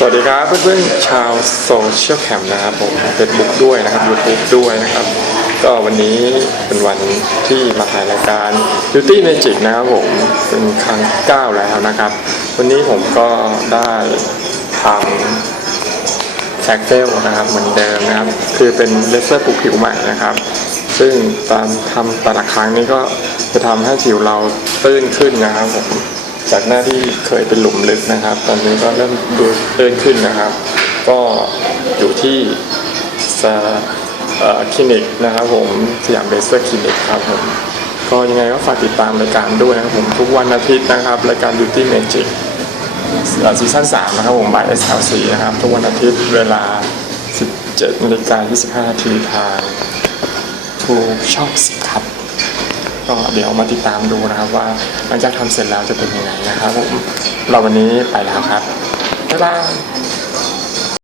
สวัสดีครับเพื่อนๆชาวโซเชียลแคมนะครับผมเฟซบุ๊กด้วยนะครับ YouTube ด้วยนะครับ ก็วันนี้เป็นวันที่มาถ่ายรายการ Beauty Magic นะครับผมเป็นครั้ง 9 แล้วนะครับ วันนี้ผมก็ได้ทำแท็กเซลนะครับเหมือนเดิมนะครับ คือเป็นเลเซอร์ปลูกผิวใหม่นะครับ ซึ่งตามทำแต่ละครั้งนี้ก็จะทำให้ผิวเราตื้นขึ้นนะครับผม จากหน้าที่เคยเป็นหลุมลึกนะครับ ตอนนี้ก็เริ่มดูตื้นขึ้นนะครับ ก็อยู่ที่สเอ่อคลินิกนะครับผมสยามเบสเซอร์คลินิกครับผมก็ยังไงก็ฝากติดตามรายการด้วยนะครับผมทุกวันอาทิตย์นะครับรายการ Beauty Magic ซีซั่น3นะครับผม by SLC นะครับ ทุกวันอาทิตย์เวลา 17นาฬิกา25นาทีทางทูช่อง10ครับ ก็เดี๋ยวมาติดตามดูนะครับ ว่าหลังจากทำเสร็จแล้วจะเป็นยังไงนะครับผมเราวันนี้ไปแล้วครับบ๊ายบาย